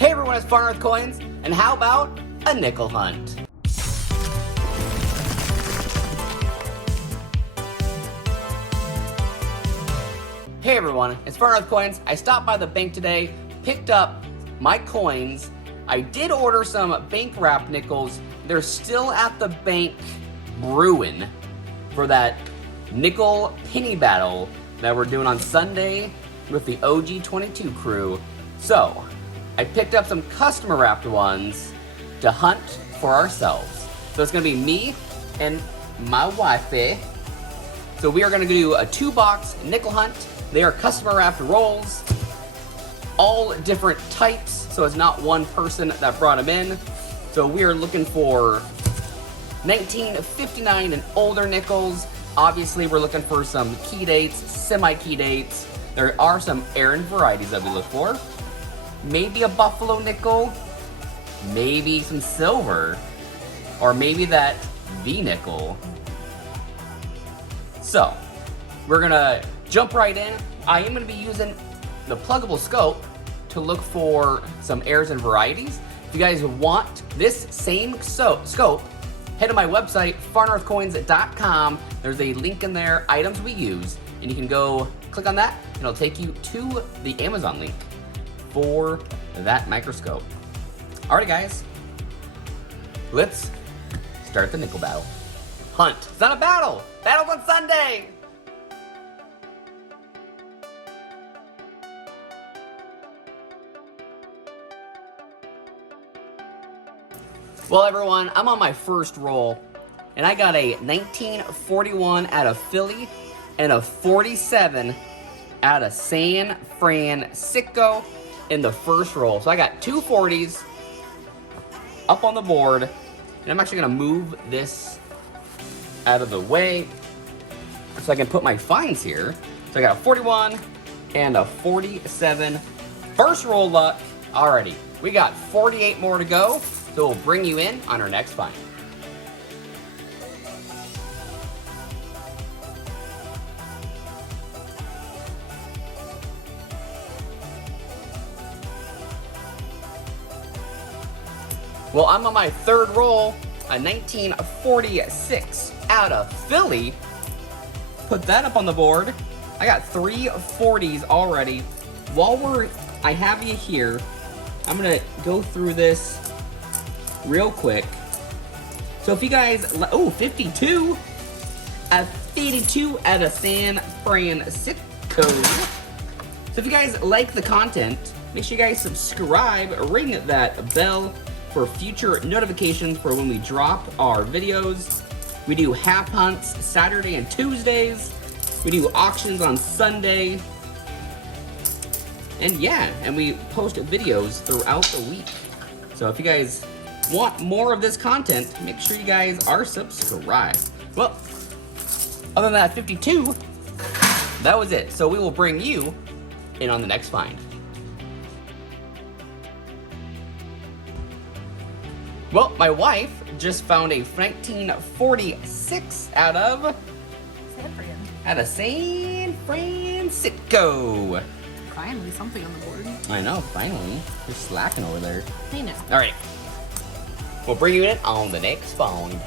Hey everyone, it's Farmer with Coins, and how about a nickel hunt? Hey everyone, it's Farmer with Coins. I stopped by the bank today, picked up my coins. I did order some bank wrap nickels. They're still at the bank brewing for that nickel penny battle that we're doing on Sunday with the OG22 crew. So, I picked up some customer wrapped ones to hunt for ourselves. So it's gonna be me and my wifey. So we are gonna do a 2-box nickel hunt. They are customer wrapped rolls, all different types, so it's not one person that brought them in. So we are looking for 1959 and older nickels. Obviously we're looking for some key dates, semi-key dates. There are some errand varieties that we look for. Maybe a buffalo nickel, maybe some silver, or maybe that V nickel. So, we're gonna jump right in. I am gonna be using the pluggable scope to look for some errors and varieties. If you guys want this same scope, head to my website, farnorthcoins.com. There's a link in there, items we use, and you can go click on that, and it'll take you to the Amazon link for that microscope. Alrighty guys, let's start the nickel battle. Hunt. It's not a battle! Battle's on Sunday! Well everyone, I'm on my first roll, and I got a 1941 out of Philly and a 47 out of San Francisco in the first roll. So I got 2 40s up on the board, and I'm actually gonna move this out of the way so I can put my finds here. So I got a 41 and a 47. First roll luck. Alrighty, we got 48 more to go, so we'll bring you in on our next find. Well, I'm on my third roll, a 1946 out of Philly. Put that up on the board. I got 3 40s already. While I have you here, I'm gonna go through this real quick. So if you guys, 52, a 52 out of San Francisco. So if you guys like the content, make sure you guys subscribe, ring that bell for future notifications for when we drop our videos. We do half hunts Saturday and Tuesdays. We do auctions on Sunday. And yeah, and we post videos throughout the week. So if you guys want more of this content, make sure you guys are subscribed. Well, other than that 52, that was it. So we will bring you in on the next find. Well, my wife just found a 1946 out of San Francisco. Finally, something on the board. I know, finally. You're slacking over there. I know. All right. We'll bring you in on the next find.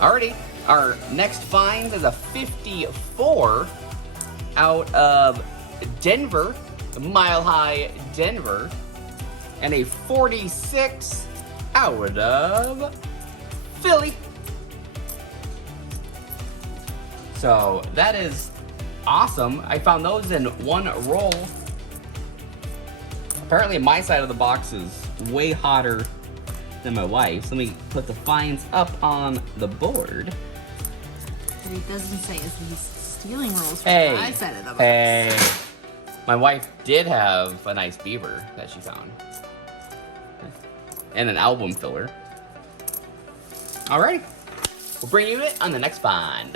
Alrighty, our next find is a 54 out of Denver, Mile High, Denver, and a 46 out of Philly. So that is awesome. I found those in one roll. Apparently my side of the box is way hotter than my wife's. Let me put the finds up on the board. But it doesn't say it's these stealing rolls from my side of the box. Hey, my wife did have a nice beaver that she found. And an album filler. Alright, we'll bring you it on the next find.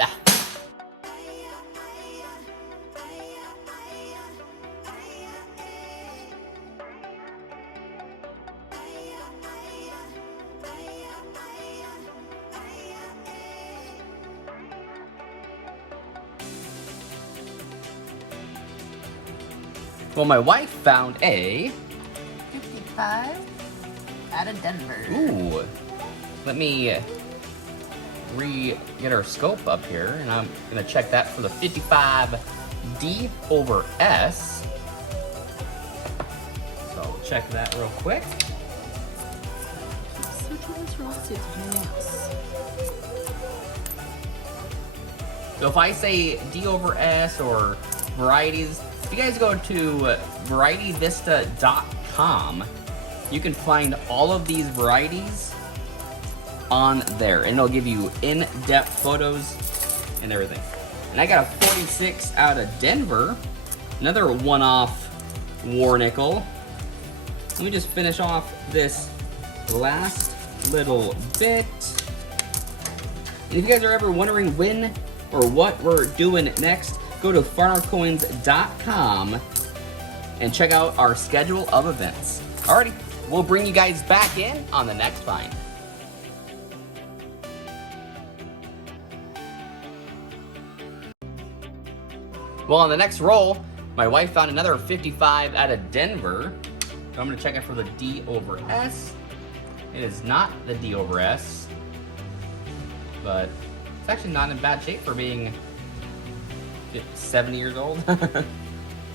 Well, my wife found a 55 out of Denver. Ooh. Let me get our scope up here, and I'm gonna check that for the 55 D over S. So I'll check that real quick. Keep searching this roll, see if there's anything else. So if I say D over S or varieties, if you guys go to varietyvista.com, you can find all of these varieties on there, and it'll give you in-depth photos and everything. And I got a 46 out of Denver, another one-off war nickel. Let me just finish off this last little bit. And if you guys are ever wondering when or what we're doing next, go to farmercoins.com and check out our schedule of events. Alrighty, we'll bring you guys back in on the next find. Well, on the next roll, my wife found another 55 out of Denver. So I'm gonna check it for the D over S. It is not the D over S, but it's actually not in bad shape for being 70 years old.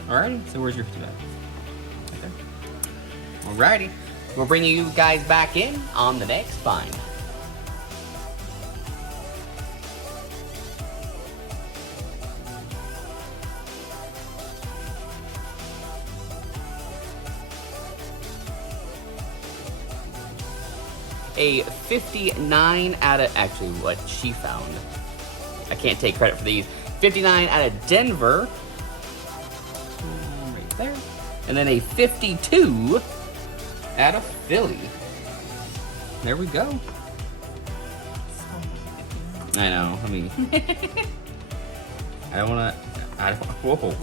Alrighty, so where's your 55? Right there. Alrighty, we'll bring you guys back in on the next find. A 59 out of, actually what she found. I can't take credit for these. 59 out of Denver. Right there. And then a 52 out of Philly. There we go. I know, I mean. I don't wanna, whoa.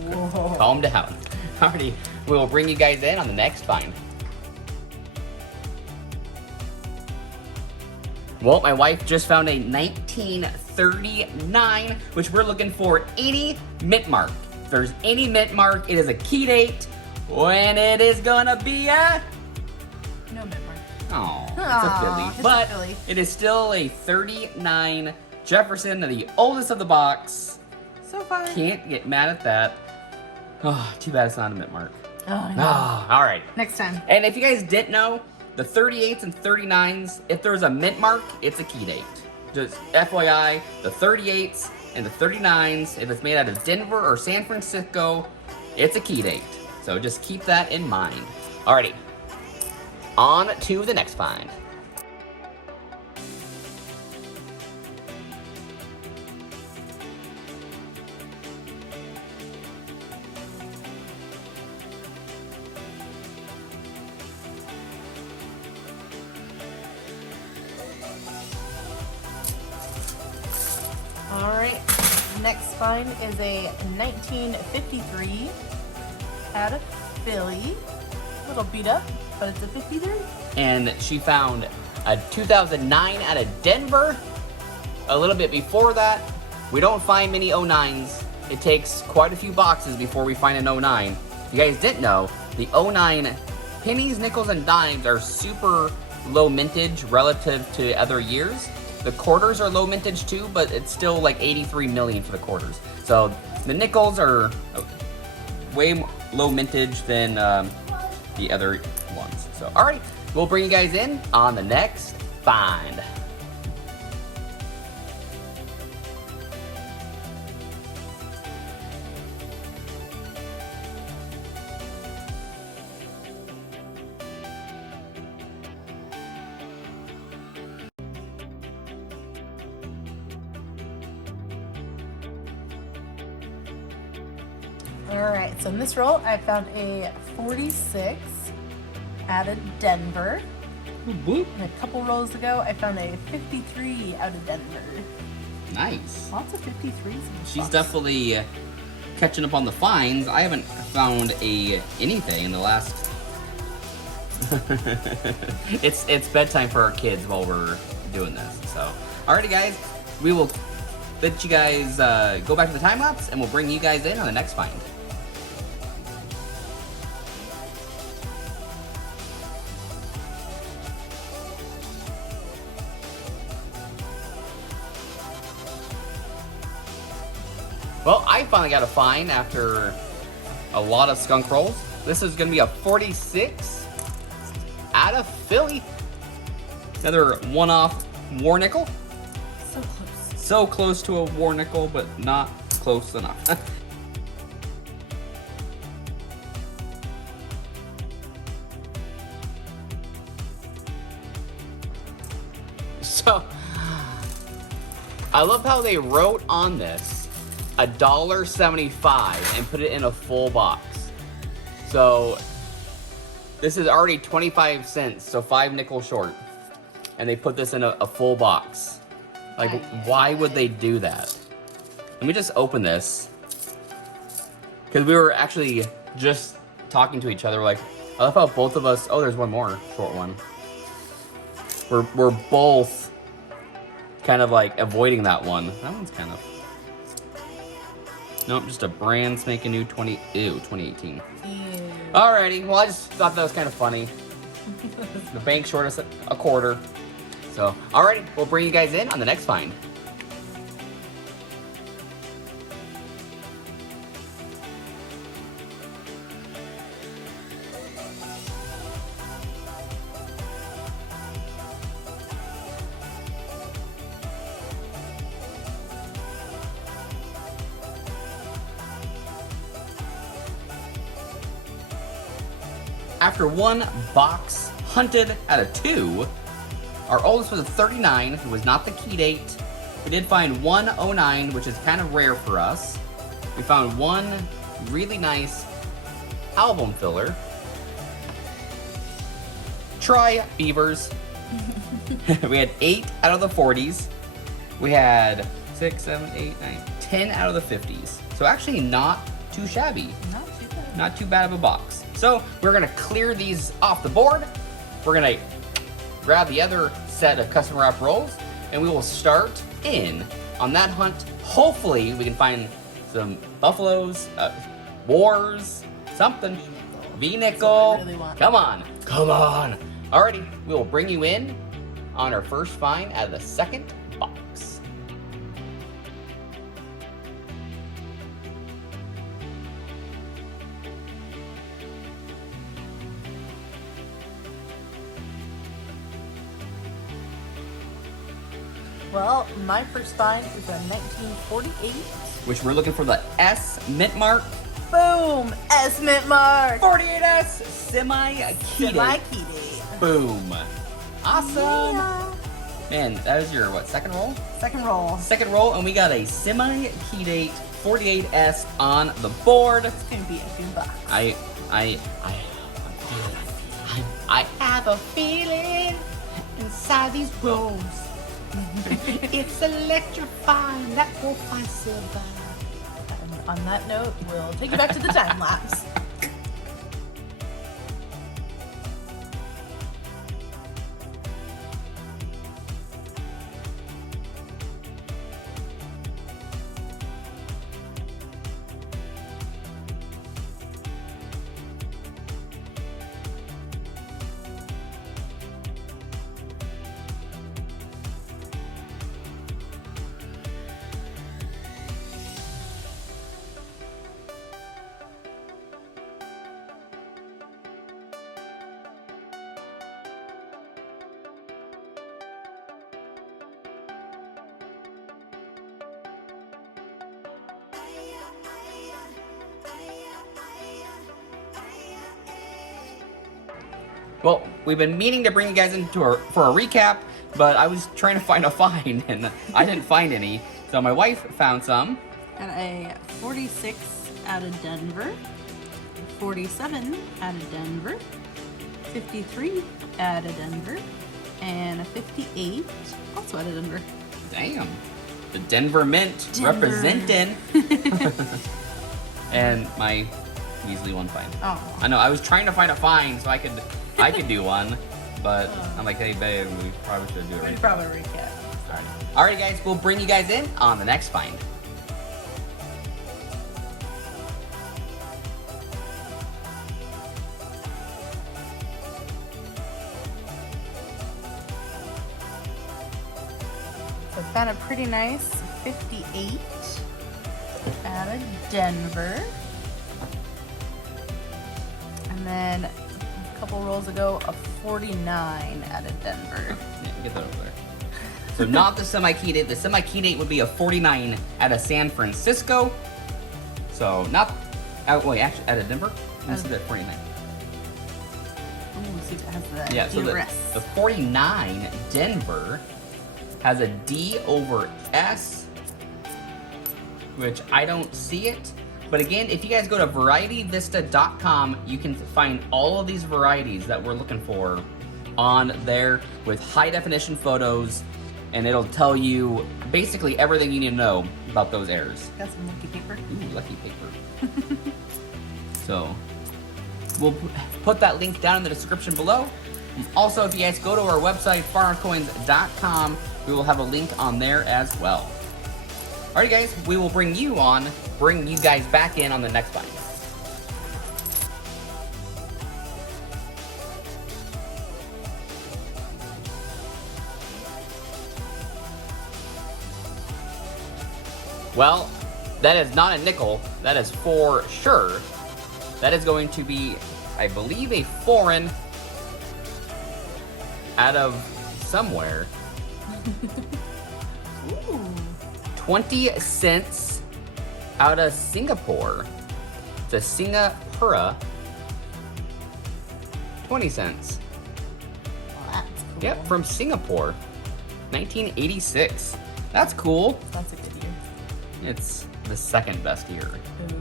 Calm down. Alrighty, we'll bring you guys in on the next find. Well, my wife just found a 1939, which we're looking for any mint mark. If there's any mint mark, it is a key date when it is gonna be a... No mint mark. Oh, it's a Philly. But Philly. It is still a 39 Jefferson, the oldest of the box. So far. Can't get mad at that. Oh, too bad it's not a mint mark. Oh, I know. Oh, all right. Next time. And if you guys didn't know, the 38s and 39s, if there's a mint mark, it's a key date. Just FYI, the 38s and the 39s, if it's made out of Denver or San Francisco, it's a key date. So just keep that in mind. Alrighty, on to the next find. All right. Next find is a 1953 out of Philly. A little beat up, but it's a 53. And she found a 2009 out of Denver. A little bit before that, we don't find many 09s. It takes quite a few boxes before we find an 09. You guys didn't know, the 09 pennies, nickels, and dimes are super low mintage relative to other years. The quarters are low mintage too, but it's still like 83 million for the quarters. So the nickels are way low mintage than the other ones. So, alright, we'll bring you guys in on the next find. Alright, so in this roll, I found a 46 out of Denver. Whoop. And a couple rolls ago, I found a 53 out of Denver. Nice. Lots of 53s in this She's box. definitely catching up on the finds. I haven't found anything in the last... it's bedtime for our kids while we're doing this. So, alrighty guys, we will let you guys go back to the time lapse, and we'll bring you guys in on the next find. Well, I finally got a find after a lot of skunk rolls. This is gonna be a 46 out of Philly. Another one-off war nickel. So close. So close to a war nickel, but not close enough. So, I love how they wrote on this $1.75 and put it in a full box. So, this is already 25 cents, so 5 nickels short. And they put this in a full box. Like, why would they do that? Let me just open this. Because we were actually just talking to each other. Like, I love how both of us... Oh, there's one more short one. We're both kind of like avoiding that one. That one's kind of... Nope, just a brand spanking new 2018. Ew. Alrighty, well I just thought that was kind of funny. The bank short us a quarter. So, alrighty, we'll bring you guys in on the next find. After one box hunted out of 2, our oldest was a 39, who was not the key date. We did find 109, which is kind of rare for us. We found one really nice album filler. Try Beavers. We had 8 out of the 40s. We had 6, 7, 8, 9, 10 out of the 50s. So actually not too shabby. Not too bad. Not too bad of a box. So we're gonna clear these off the board. We're gonna grab the other set of custom wrap rolls, and we will start in on that hunt. Hopefully we can find some buffaloes, wars, something. V-nickel. Really want. Come on, come on. Alrighty, we will bring you in on our first find out of the second box. Well, my first find is a 1948. Which we're looking for the S mint mark. Boom! S-mint mark! 48S semi-key date. Semi-key. Boom. Awesome. Yeah. Man, that is your, what, second roll? Second roll. Second roll, and we got a semi-key date 48S on the board. It's gonna be a good box. I have a feeling inside these rolls. It's electrifying. That will I survive. And on that note, we'll take you back to the time lapse. Well, we've been meaning to bring you guys into for a recap, but I was trying to find a find, and I didn't find any. So my wife found some. Got a 46 out of Denver, 47 out of Denver, 53 out of Denver, and a 58 also out of Denver. Damn. The Denver Mint Denver. representing. And my measly one find. Oh. I know, I was trying to find a find so I could do one, but I'm like, hey babe, we probably should do it right. We'd probably recap. Alright guys, we'll bring you guys in on the next find. So found a pretty nice 58 out of Denver. And then a couple rolls ago, a 49 out of Denver. Yeah, get that over there. So not the semi-key date. The semi-key date would be a 49 out of San Francisco. So not, wait, actually out of Denver? This is at 49. Ooh, see if it has the Yeah, so the 49 Denver has a D over S, which I don't see it. But again, if you guys go to varietyvista.com, you can find all of these varieties that we're looking for on there with high definition photos, and it'll tell you basically everything you need to know about those errors. Got some lucky paper. Ooh, lucky paper. So, we'll put that link down in the description below. Also, if you guys go to our website, farmercoins.com, we will have a link on there as well. Alright guys, we will bring you guys back in on the next find. Well, that is not a nickel, that is for sure. That is going to be, I believe, a foreign out of somewhere. Ooh. 20 cents out of Singapore. It's a Singapura. 20 cents. Well, that's cool. Yep, from Singapore. 1986. That's cool. That's a good year. It's the second best year. Ooh.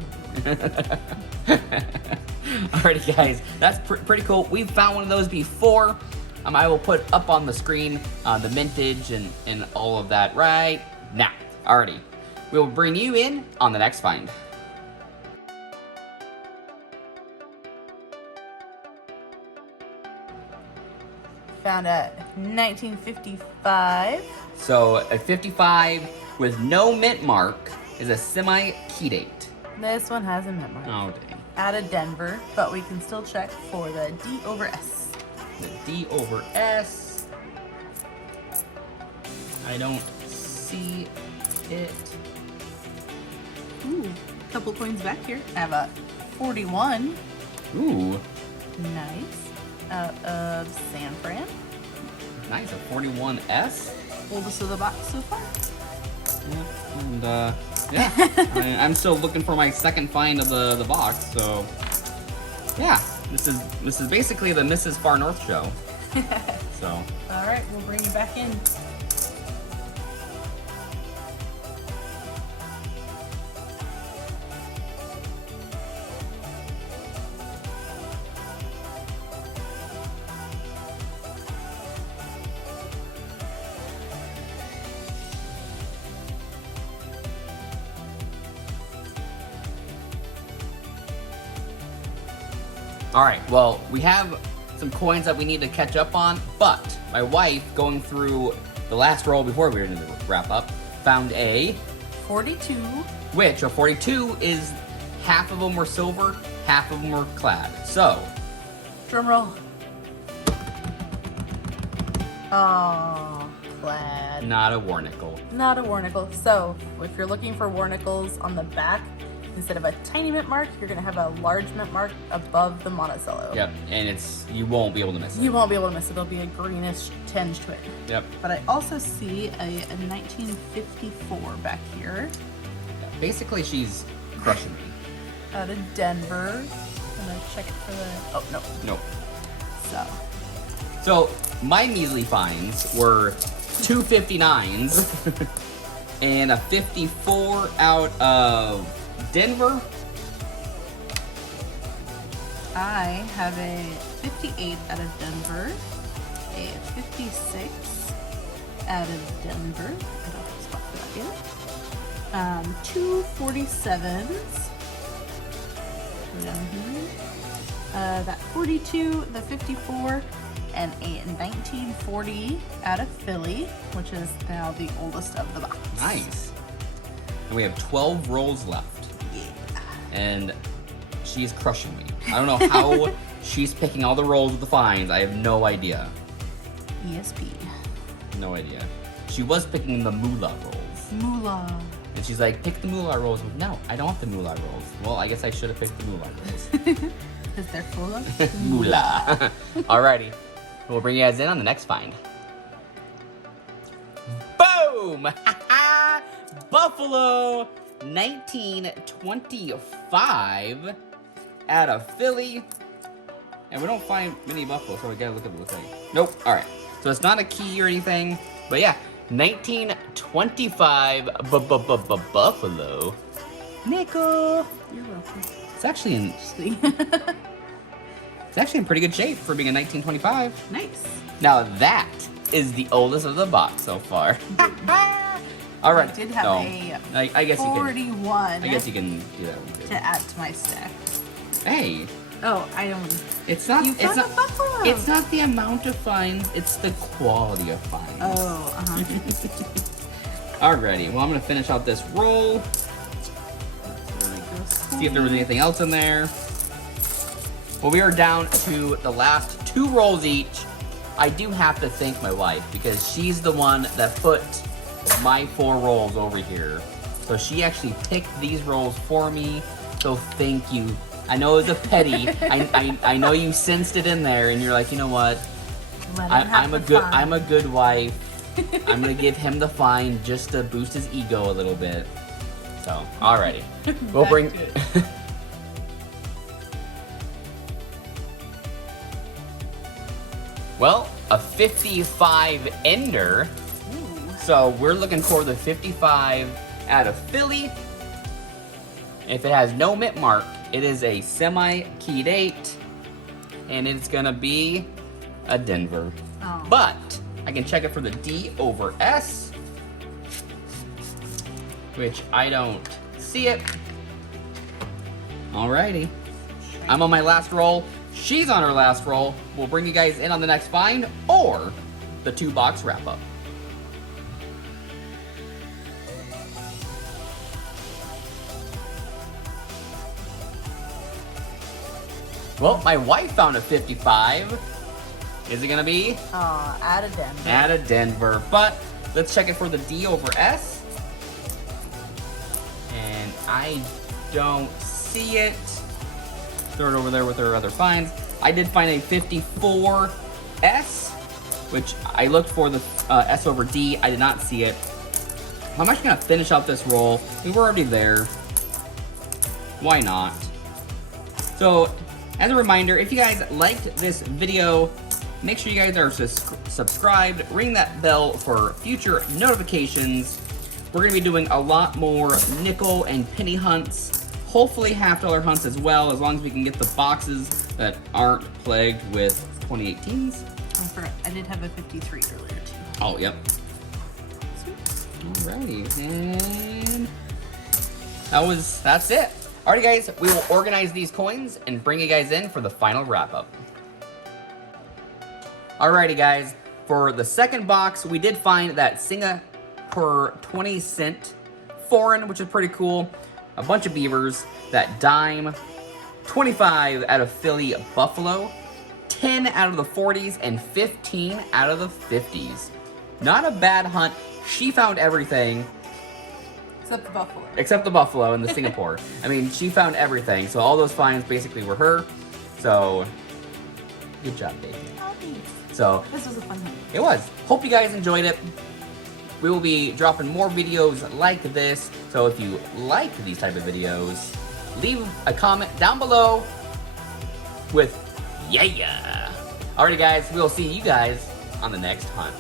Alrighty guys, that's pretty cool. We've found one of those before. I will put up on the screen the mintage and all of that right now. Alrighty, we'll bring you in on the next find. Found a 1955. So a 55 with no mint mark is a semi-key date. This one has a mint mark. Oh dang. Out of Denver, but we can still check for the D over S. The D over S. I don't see it. Ooh, couple coins back here. I have a 41. Ooh, Nice. Out of San Fran. nice, a 41S. Oldest of the box so far. Yeah, and yeah, I'm still looking for my second find of the box. So yeah, this is basically the Mrs. Far North show. So All right, we'll bring you back in. all right, well, we have some coins that we need to catch up on, but my wife, going through the last roll before we were going to wrap up, found a 42. which a 42 is half of them were silver, half of them were clad. So Drum roll. Oh, plaid. not a war nickel. Not a warnickel. So, if you're looking for warnickels on the back, instead of a tiny mint mark, you're going to have a large mint mark above the Monticello. Yep, and you won't be able to miss it. You won't be able to miss it. There'll be a greenish tinge to it. Yep. But I also see a 1954 back here. Basically, she's crushing me. Out of Denver. I'm going to check it for the... Oh, no. Nope. So, So my measly finds were 259s and a 54 out of Denver. I have a 58 out of Denver, a 56 out of Denver. I don't have a spot for that yet. Two 47s. Down here. That 42, the 54, and a 1940 out of Philly, which is now the oldest of the box. Nice. And we have 12 rolls left. Yeah. And she's crushing me. I don't know how she's picking all the rolls with the finds. I have no idea. ESP. No idea. She was picking the moolah rolls. Moolah. And she's like, pick the moolah rolls. No, I don't want the moolah rolls. Well, I guess I should have picked the moolah rolls. Because they're full of Moolah. Alrighty. We'll bring you guys in on the next find. Boom! Buffalo 1925 out of Philly. And we don't find many buffalo, so we gotta look at the thing. Nope. Alright. So it's not a key or anything. But yeah, 1925 Buffalo. Nickel. You're welcome. It's actually in it's actually in pretty good shape for being a 1925. Nice. Now that is the oldest of the box so far. All right. I did have I guess 41 you can. I guess you can do that one too. to add to my stack. Hey. Oh, I don't. It's not. You It's found not. a buffalo. It's not the amount of finds. It's the quality of finds. Oh, Alrighty. Well, I'm gonna finish out this roll. See if there was anything else in there. Well, we are down to the last 2 rolls each. I do have to thank my wife because she's the one that put my 4 rolls over here. So she actually picked these rolls for me. So thank you. I know it was a petty. I know you sensed it in there, and you're like, you know what? I'm a good wife. I'm gonna give him the fine just to boost his ego a little bit. So, alrighty. We'll bring. Well, a 55 ender. Ooh. So we're looking for the 55 out of Philly. If it has no mint mark, it is a semi-keyed 8, and it's gonna be a Denver. Oh. But I can check it for the D over S, which I don't see it. Alrighty. I'm on my last roll. She's on her last roll. We'll bring you guys in on the next find or the 2-box wrap up. Well, my wife found a 55. Is it gonna be? Add a Denver. Add a Denver. But let's check it for the D over S. And I don't see it. Throw it over there with her other finds. I did find a 54S, which I looked for the S over D. I did not see it. I'm actually gonna finish out this roll. We were already there. Why not? So, as a reminder, if you guys liked this video, make sure you guys are subscribed, ring that bell for future notifications. We're going to be doing a lot more nickel and penny hunts, hopefully $half $1 hunts as well, as long as we can get the boxes that aren't plagued with 2018s. I did have a 53 earlier too. Oh, yep. Alrighty, and that's it. Alrighty guys, we will organize these coins and bring you guys in for the final wrap up. Alrighty guys, for the second box, we did find that Singapore 20-cent foreign, which is pretty cool. A bunch of beavers, that dime, 25 out of Philly Buffalo, 10 out of the 40s, and 15 out of the 50s. Not a bad hunt. She found everything. Except the buffalo. Except the buffalo and the Singapore. I mean, she found everything. So all those finds basically were her. So, good job, baby. Oh, thanks. So, This was a fun hunt. it was. Hope you guys enjoyed it. We will be dropping more videos like this. So if you like these type of videos, leave a comment down below with yeah. Alrighty guys, we'll see you guys on the next hunt.